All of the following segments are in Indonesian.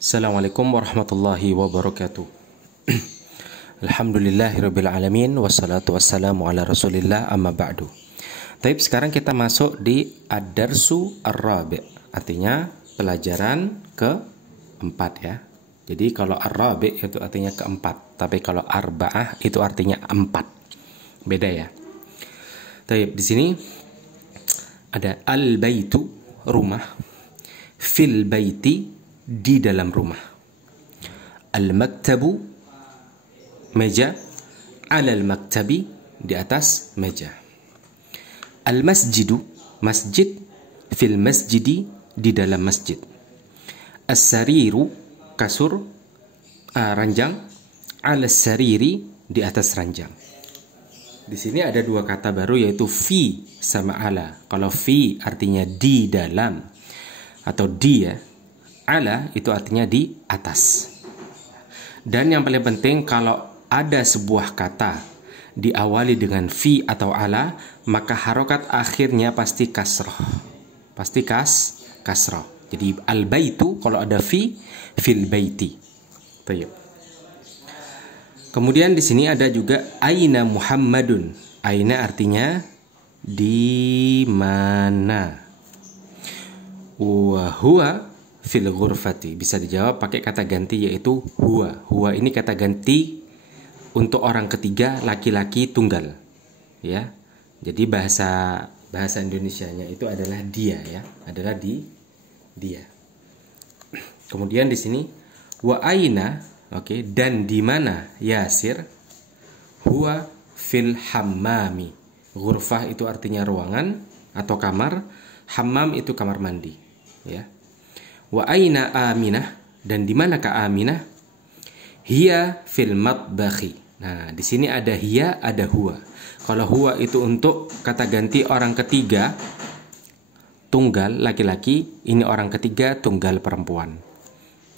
Assalamualaikum warahmatullahi wabarakatuh. Alhamdulillahirabbil alamin wassalatu wassalamu ala Rasulillah amma ba'du. Baik, sekarang kita masuk di ad-darsu ar-rabi', artinya pelajaran keempat ya. Jadi kalau ar-rabi' itu artinya keempat, tapi kalau arba'ah itu artinya empat. Beda ya. Baik, di sini ada al-baitu, rumah, fil baiti, di dalam rumah, al-maktabu, meja, alal maktabi, di atas meja, al-masjidu, masjid, fil masjidi, di dalam masjid, as-sariru, kasur, ranjang, alas sariri, di atas ranjang. Di sini ada dua kata baru, yaitu fi sama ala. Kalau fi artinya di dalam atau di ya, ala itu artinya di atas. Dan yang paling penting, kalau ada sebuah kata diawali dengan fi atau ala, maka harokat akhirnya pasti kasroh. Pasti kasroh. Jadi al-baitu kalau ada fi, fil baiti. Baik. Kemudian di sini ada juga aina Muhammadun. Aina artinya di mana. Wa huwa fil ghurfati, bisa dijawab pakai kata ganti yaitu huwa. Huwa ini kata ganti untuk orang ketiga, laki-laki tunggal ya. Jadi bahasa Indonesianya itu adalah dia ya, adalah dia. Kemudian di sini wa aina, oke, dan di mana Yasir, huwa fil hammami. Ghurfah itu artinya ruangan atau kamar, hammam itu kamar mandi ya. Wa aina Aminah, dan di manakah Aminah? Hiya fil matbakhi. Nah, di sini ada hiya, ada huwa. Kalau huwa itu untuk kata ganti orang ketiga tunggal laki-laki, ini orang ketiga tunggal perempuan.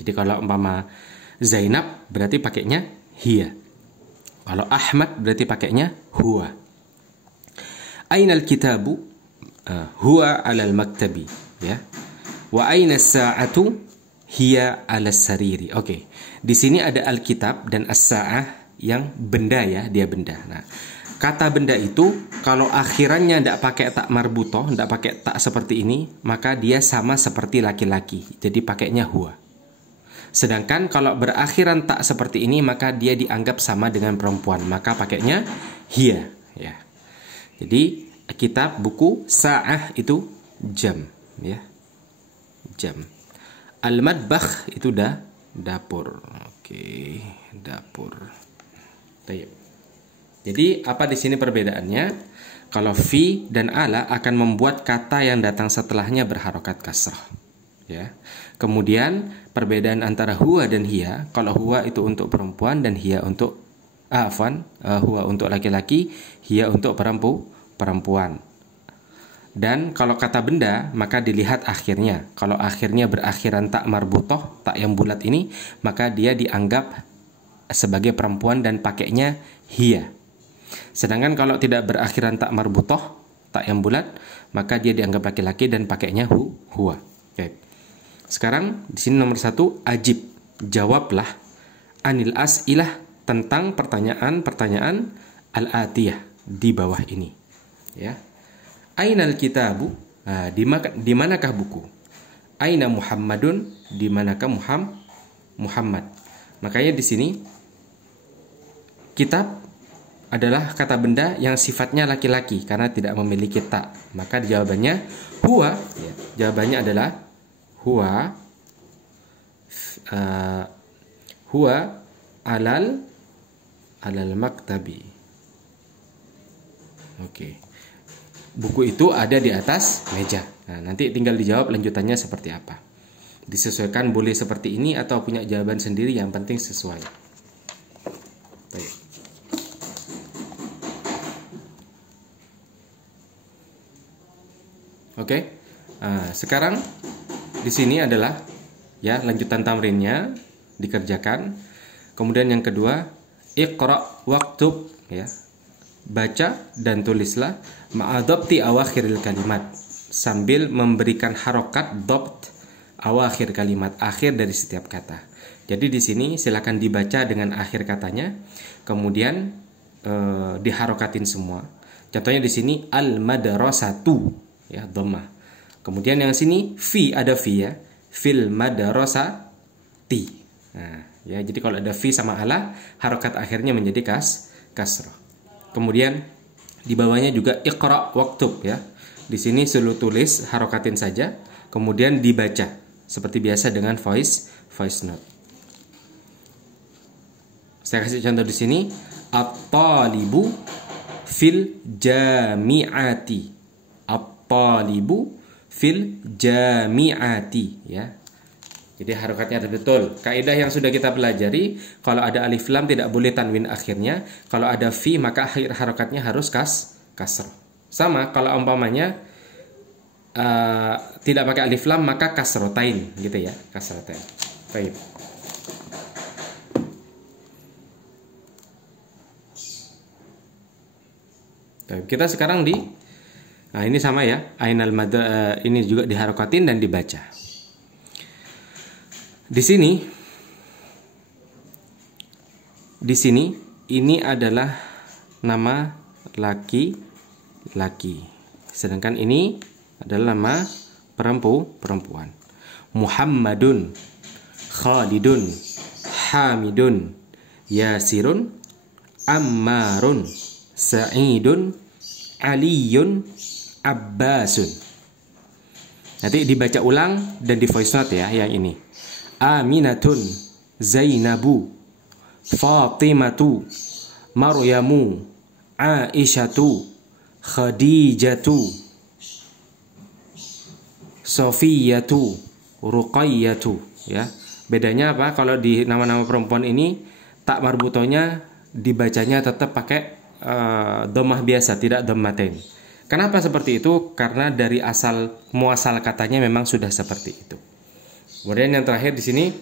Jadi kalau umpama Zainab berarti pakainya hiya. Kalau Ahmad berarti pakainya huwa. Ainal kitabu, huwa alal maktabi ya. Wa aina sa'atu, hiya 'ala sariri. Oke. Di sini ada alkitab dan as-sa'ah yang benda ya, dia benda. Nah, kata benda itu kalau akhirannya tidak pakai tak marbutoh, tidak pakai tak seperti ini, maka dia sama seperti laki-laki. Jadi pakainya huwa. Sedangkan kalau berakhiran tak seperti ini, maka dia dianggap sama dengan perempuan, maka pakainya hiya ya. Jadi kitab, buku, sa'ah itu jam ya. Jam. Al-madbakh itu dapur. Oke, dapur. Baik. Jadi apa di sini perbedaannya? Kalau fi dan ala akan membuat kata yang datang setelahnya berharokat kasrah. Ya. Kemudian perbedaan antara huwa dan hiya, kalau huwa itu untuk perempuan dan hiya untuk huwa untuk laki-laki, hiya untuk perempuan. Dan kalau kata benda, maka dilihat akhirnya. Kalau akhirnya berakhiran tak marbutoh, tak yang bulat ini, maka dia dianggap sebagai perempuan dan pakainya hiya. Sedangkan kalau tidak berakhiran tak marbutoh, tak yang bulat, maka dia dianggap laki-laki dan pakainya huwa. Oke. Sekarang di sini nomor 1, ajib. Jawablah anil as'ilah, tentang pertanyaan-pertanyaan al-atiyah di bawah ini. Ya. Ainal kitabu, di manakah buku? Aina Muhammadun, di manakah Muhammad? Makanya di sini kitab adalah kata benda yang sifatnya laki-laki karena tidak memiliki tak. Maka jawabannya huwa. Ya, jawabannya adalah huwa alal maktabi. Oke. Buku itu ada di atas meja. Nah, nanti tinggal dijawab lanjutannya seperti apa. Disesuaikan, boleh seperti ini atau punya jawaban sendiri, yang penting sesuai. Baik. Oke. Sekarang di sini adalah ya lanjutan tamrinnya dikerjakan. Kemudian yang kedua, iqra waktub ya. Baca dan tulislah ma'adobti awakhiril kalimat, sambil memberikan harokat dobt awakhir kalimat, akhir dari setiap kata. Jadi di sini silakan dibaca dengan akhir katanya, kemudian diharokatin semua. Contohnya di sini al-madrasatu, ya, dhammah. Kemudian yang sini fi, ada fi ya, fil madrasati. Nah, ya, jadi kalau ada fi sama ala, harokat akhirnya menjadi kasrah. Kemudian di bawahnya juga iqra waktub ya. Di sini suruh tulis, harokatin saja, kemudian dibaca seperti biasa dengan voice note. Saya kasih contoh di sini, at-talibu fil jami'ati. At-talibu fil jami'ati ya. Jadi harokatnya ada betul. Kaidah yang sudah kita pelajari, kalau ada alif lam tidak boleh tanwin akhirnya. Kalau ada fi maka akhir harokatnya harus kasrah. Sama kalau umpamanya tidak pakai alif lam maka kasrotain gitu ya, kasrotain. Baik. Kita sekarang nah ini sama ya, ainal mad ini juga diharokatin dan dibaca. Di sini ini adalah nama laki-laki, sedangkan ini adalah nama perempuan. Muhammadun, Khalidun, Hamidun, Yasirun, Ammarun, Sa'idun, Aliyun, Abbasun. Nanti dibaca ulang dan di voice note ya yang ini. Aminatun, Zainabu, Fatimatu, Maryamu, Aisyatu, Khadijatu, Sofiyatu, Ruqayyatu ya. Bedanya apa? Kalau di nama-nama perempuan ini tak marbutonya dibacanya tetap pakai dhammah biasa, tidak dhammatain. Kenapa seperti itu? Karena dari muasal katanya memang sudah seperti itu. Kemudian yang terakhir di sini,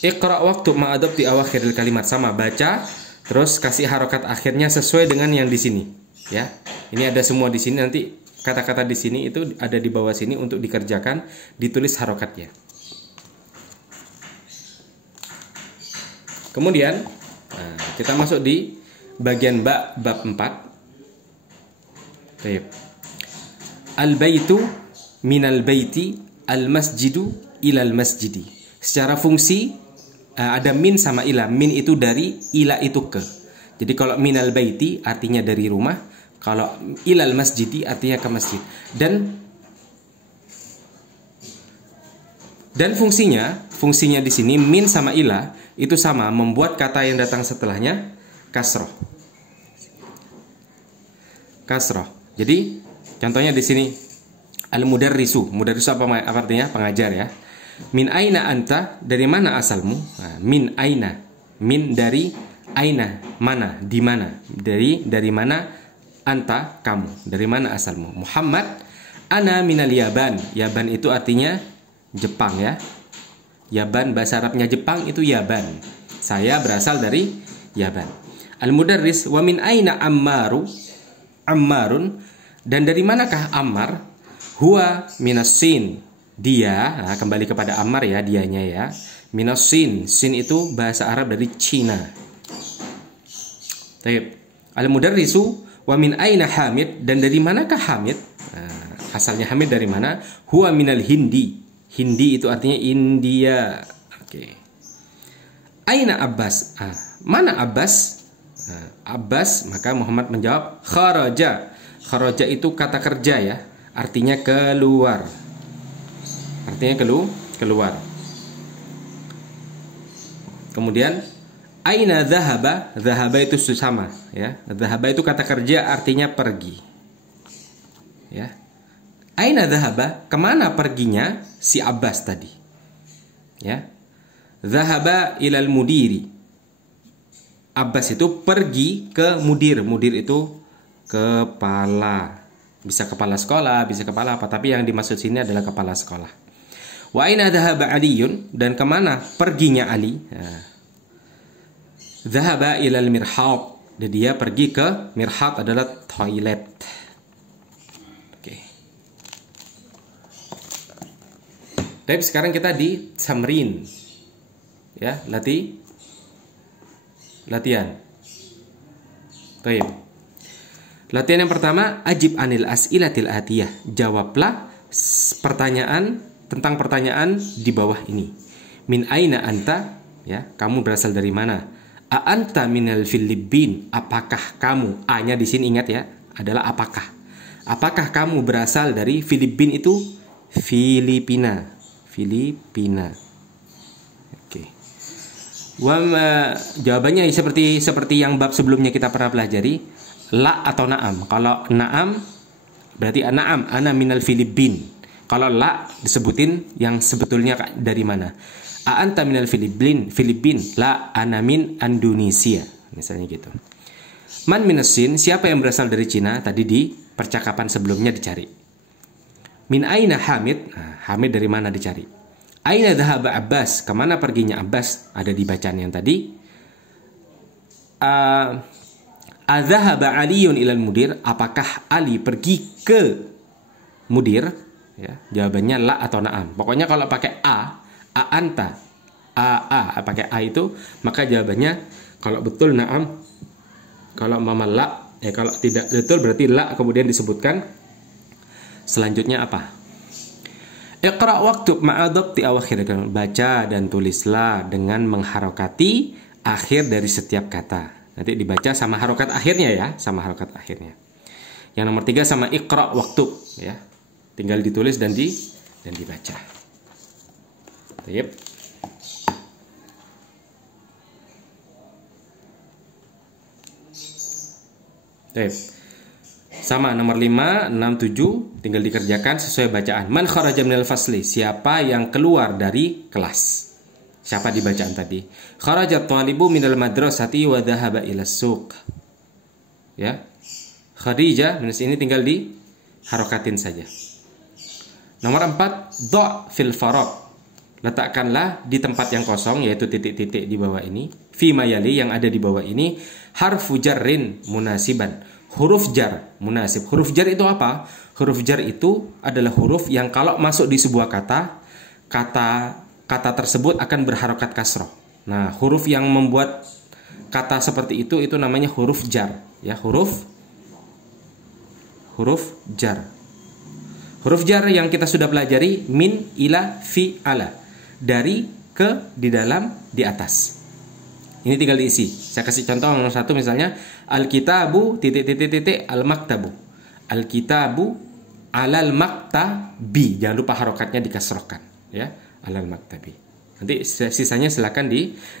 iqra waktu ma'adab di awakhiril kalimat, sama baca terus kasih harokat akhirnya sesuai dengan yang di sini ya. Ini ada semua di sini, nanti kata-kata di sini itu ada di bawah sini untuk dikerjakan, ditulis harokatnya. Kemudian kita masuk di bagian bab 4. Baik. Al-baitu minal baiti, al-masjidu ilal masjidi. Secara fungsi ada min sama ila. Min itu dari, ila itu ke. Jadi kalau minal baiti artinya dari rumah, kalau ilal masjidi artinya ke masjid. Dan fungsinya di sini min sama ila itu sama, membuat kata yang datang setelahnya kasroh. Jadi contohnya di sini al-mudarrisu. Mudarrisu apa artinya? Pengajar ya. Min aina anta, dari mana asalmu? Nah, min aina, min dari aina, mana, di mana. Dari mana anta, kamu, dari mana asalmu? Muhammad, ana minal Yaban. Yaban itu artinya Jepang ya. Yaban bahasa Arabnya Jepang itu Yaban. Saya berasal dari Yaban. Al-mudarris, wa min aina Ammarun, dan dari manakah Ammar? Huwa minassin. Dia, nah kembali kepada Ammar ya, dianya ya. Minassin, sin itu bahasa Arab dari Cina. Baik. Al-mudarrisu wa min aina Hamid, dan dari manakah Hamid? Nah, asalnya Hamid dari mana? Huwa minal Hindi. Hindi itu artinya India. Oke. Aina Abbas? Mana Abbas? Abbas, maka Muhammad menjawab kharaja. Kharaja itu kata kerja ya, artinya keluar. Keluar. Kemudian aina dhahaba? Dhahaba itu sama ya. Dhahaba itu kata kerja artinya pergi. Ya. Aina dhahaba? Kemana perginya si Abbas tadi? Ya. Dhahaba ilal mudiri. Abbas itu pergi ke mudir. Mudir itu kepala. Bisa kepala sekolah, bisa kepala apa, tapi yang dimaksud sini adalah kepala sekolah. Wa aina dhahaba Aliyun? Dan kemana perginya Ali? Dhahaba ilal mirhad. Dan dia pergi ke mirhad, adalah toilet. Oke. Tapi sekarang kita di tamrin. Ya, latihan. Baik. Latihan yang pertama, ajib anil as'ilatil atiyah. Jawablah tentang pertanyaan di bawah ini. Min aina anta? Ya, kamu berasal dari mana? A anta minal Filipin? Apakah kamu? A-nya di sini ingat ya, adalah apakah. Apakah kamu berasal dari Filipin itu? Filipina. Oke. Jawabannya seperti yang bab sebelumnya kita pernah pelajari, la atau na'am. Kalau na'am berarti na'am ana minal Filipin. Kalau la disebutin yang sebetulnya dari mana. A anta minal Filipin? La ana min Indonesia. Misalnya gitu. Man minas Sin? Siapa yang berasal dari Cina? Tadi di percakapan sebelumnya dicari. Min aina Hamid? Nah, Hamid dari mana dicari. Aina dhahaba Abbas? Kemana perginya Abbas? Ada di bacaan yang tadi. Adhahaba Aliyun ilal mudir? Apakah Ali pergi ke mudir? Ya, jawabannya la atau na'am. Pokoknya kalau pakai a anta, pakai a itu, maka jawabannya kalau betul na'am, kalau mama la, kalau tidak betul berarti la, kemudian disebutkan selanjutnya apa? Iqra waktub ma'adabti awakhir. Baca dan tulislah dengan mengharokati akhir dari setiap kata. Nanti dibaca sama harokat akhirnya ya, sama harokat akhirnya. Yang nomor 3 sama iqra waktub ya. Tinggal ditulis dan dibaca. Baik. Baik. Sama nomor 5, 6, 7 tinggal dikerjakan sesuai bacaan. Man kharaja minal fasli? Siapa yang keluar dari kelas? Siapa di bacaan tadi? Kharaja thalibu minal madrasati wa dhahaba ila suq. Ya. Khadijah minus ini tinggal diharokatin saja. Nomor 4, dha' fil faraq. Letakkanlah di tempat yang kosong, yaitu titik-titik di bawah ini. Fi mayali, yang ada di bawah ini, harfu jarrin munasiban. Huruf jar munasib. Huruf jar itu apa? Huruf jar itu adalah huruf yang kalau masuk di sebuah kata tersebut akan berharokat kasroh. Nah, huruf yang membuat kata seperti itu namanya huruf jar. Ya, huruf jar. Huruf jar yang kita sudah pelajari, min, ila, fi, ala. Dari, ke, di dalam, di atas. Ini tinggal diisi. Saya kasih contoh nomor 1 misalnya, al-kitabu titik al-maktabu. Al-kitabu alal maktabi. Jangan lupa harokatnya dikasrohkan ya, alal maktabi. Nanti sisanya silakan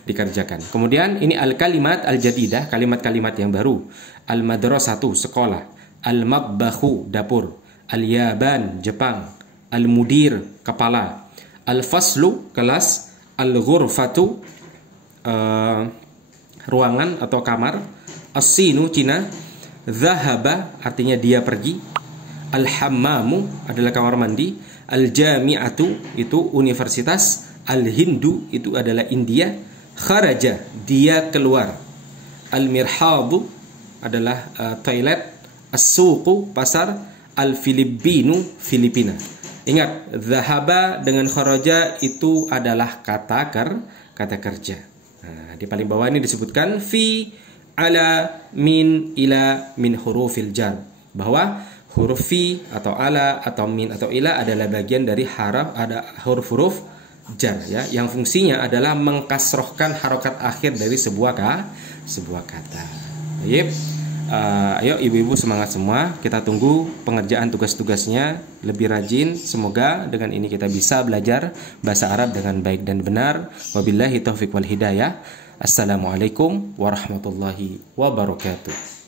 dikerjakan. Kemudian ini al-kalimat al-jadidah, kalimat-kalimat yang baru. Al-madrasatu, sekolah. Al-matbakhu, dapur. Al-yaban, Jepang. Al-mudir, kepala. Al-faslu, kelas. Al-ghurfatu, ruangan atau kamar. As-sinu, Cina. Dhahaba, artinya dia pergi. Al-hammamu adalah kamar mandi. Al-jami'atu, itu universitas. Al-hindu, itu adalah India. Kharaja, dia keluar. Al-mirhadu adalah toilet. As-suqu, pasar. Al-filipinu, Filipina. Ingat, dhahaba dengan kharaja itu adalah kata kerja. Nah, di paling bawah ini disebutkan fi, ala, min, ila, min hurufil jar. Bahwa huruf fi atau ala atau min atau ila adalah bagian dari ada huruf-huruf jar ya, yang fungsinya adalah mengkasrohkan harokat akhir dari sebuah kata. Baik. Ayo ibu-ibu semangat semua. Kita tunggu pengerjaan tugas-tugasnya lebih rajin. Semoga dengan ini kita bisa belajar bahasa Arab dengan baik dan benar. Wabillahi taufiq wal hidayah. Assalamualaikum warahmatullahi wabarakatuh.